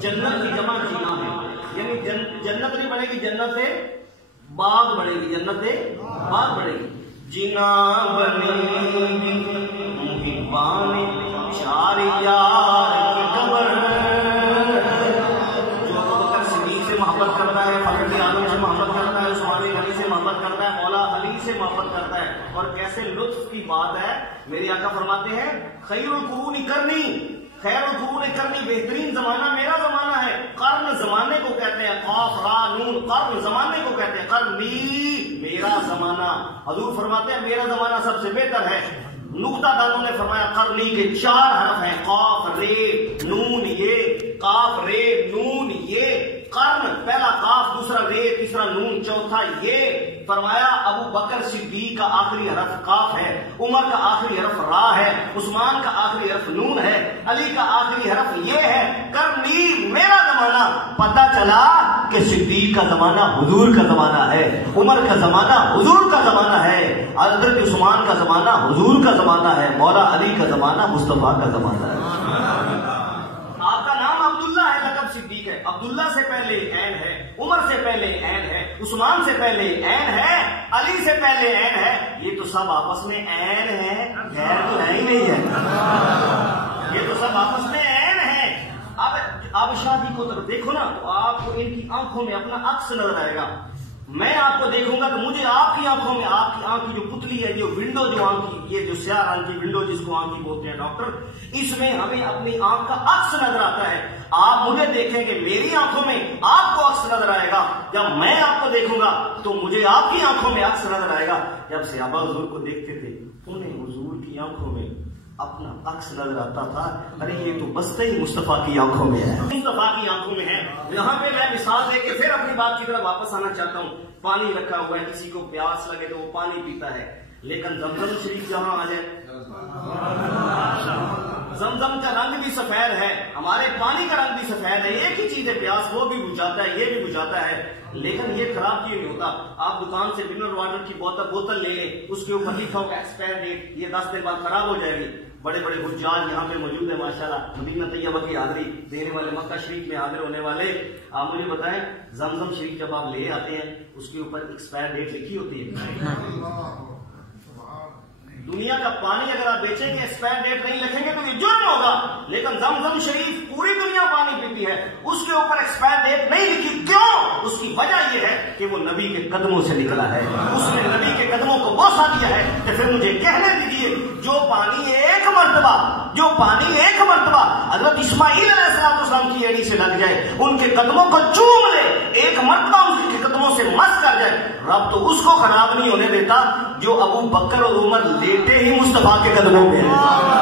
جنت کی جمع جینا ہے، یعنی جنت نہیں بڑھے گی، جنت سے باغ بڑھے گی، جنت سے باغ بڑھے گی. جینا بنے محبان چار یار کی قبر. جو ابو بکر صدیق سے محبت کرتا ہے، فخر عالم سے محبت کرتا ہے، عثمان غنی سے محبت کرتا ہے، مولا علی سے محبت کرتا ہے. اور کیسے لطف کی بات ہے، میرے آقا فرماتے ہیں خیر القرون کرنی، خیر القرون کرنی، بہترین زمانہ میرا زمانہ ہے. قرن زمانے کو کہتے ہیں، قاف را نون، قرن زمانے کو کہتے ہیں. قرنی میرا زمانہ، حضور فرماتے ہیں میرا زمانہ سب سے بہتر ہے. نقطہ دانوں نے فرمایا قرنی کے 4 حرف ہیں، قاف رے نون یہ، قاف رے نون یہ. قرن پہلا قاف، دوسرا رے، تیسرا نون، چوتھا یہ. فرمایا ابو بکر صدیق کا آخری حرف قاف ہے، عمر کا آخری حرف را ہے، عثمان کا آخری حرف نون ہے، علی کا آخری حرف یہ ہے. کرنی میرا زمانہ. پتہ چلا کہ صدیق کا زمانہ حضور کا زمانہ ہے، عمر کا زمانہ حضور کا زمانہ ہے، حضرت عثمان کا زمانہ حضور کا زمانہ ہے، مولا علی کا زمانہ مصطفیٰ کا زمانہ ہے. آپ کا نام عبداللہ ہے، لقب صدیق ہے. عبداللہ سے پہلے عین ہے، عمر سے پہلے عین ہے، عثمان سے پہلے عین ہے، علی سے پہلے عین ہے. یہ تو سب آپس میں عین ہے، غیر تو ہے ہی نہیں ہے. یہ تو سب آپس میں عین ہے. اب شادی کو دیکھو نا تو آپ کو ان کی آنکھوں میں اپنا عکس نظر آئے گا. میں آپ کو دیکھوں گا تو مجھے آپ کی آنکھوں میں، آپ کی آنکھ کی جو پتلی ہے، جو ونڈو، جو آنکھ کی، یہ جو سیاہ رنگ کی ونڈو جس کو آنکھ کی بولتے ہیں ڈاکٹر، اس میں ہمیں اپنی آنکھ کا عکس نظر آتا ہے. آپ مجھے دیکھیں گے، میری آنکھوں میں آپ کو عکس نظر آئے گا. جب میں آپ کو دیکھوں گا تو مجھے آپ کی آنکھوں میں عکس نظر آئے گا. جب صحابہ حضور کو دیکھتے تھے انہیں حضور کی آنکھوں میں اپنا عکس نظر آتا تھا. ارے یہ تو بستے ہی مصطفیٰ کی آنکھوں میں ہے، مصطفیٰ کی آنکھوں میں ہے. یہاں پہ میں مثال دے کے پھر اپنی بات کی طرف واپس آنا چاہتا ہوں. پانی رکھا ہوا ہے، کسی کو پیاس لگے تو وہ پانی پیتا ہے، لیکن زمزم شریف جہاں آ جائے، زمزم کا رنگ بھی سفید ہے، ہمارے پانی کا رنگ بھی سفید ہے. ایک ہی چیز ہے، پیاس وہ بھی بجھاتا ہے، یہ بھی بجھاتا ہے، لیکن یہ خراب کیوں نہیں ہوتا؟ آپ دکان سے منرل واٹر کی بوتل لے لیں، اس کے اوپر لکھا ہوگا ایکسپائر ڈیٹ، یہ 10 دن بعد خراب ہو جائے گی. بڑے بڑے حجاج یہاں پہ موجود ہیں ماشاءاللہ، مدینہ طیبہ کی حاضری دینے والے، مکہ شریف میں حاضر ہونے والے. آپ مجھے بتائیں زمزم شریف جب آپ لے آتے ہیں اس کے اوپر ایکسپائر ڈیٹ لکھی ہوتی ہے؟ دنیا کا پانی اگر آپ بیچیں گے ایکسپائر ڈیٹ نہیں لکھیں گے تو یہ جرم ہوگا، لیکن زمزم شریف پوری دنیا پانی پیتی ہے، اس کے اوپر ایکسپائر ڈیٹ نہیں لکھی. کیوں؟ اس کی وجہ یہ ہے کہ وہ نبی کے قدموں سے نکلا ہے، اس نے نبی کے قدموں کو بوسہ دیا ہے. کہ پھر مجھے کہنے دیجیے، جو پانی ایک مرتبہ حضرت اسماعیل علیہ السلام کی ایڑی سے لگ جائے، ان کے قدموں کو چوم لے، ایک مرتبہ ان کے قدموں سے مس کر جائے، رب تو اس کو خراب نہیں ہونے دیتا جو ابو بکر اور عمر لیٹے ہی مصطفیٰ کے قدموں میں ہے.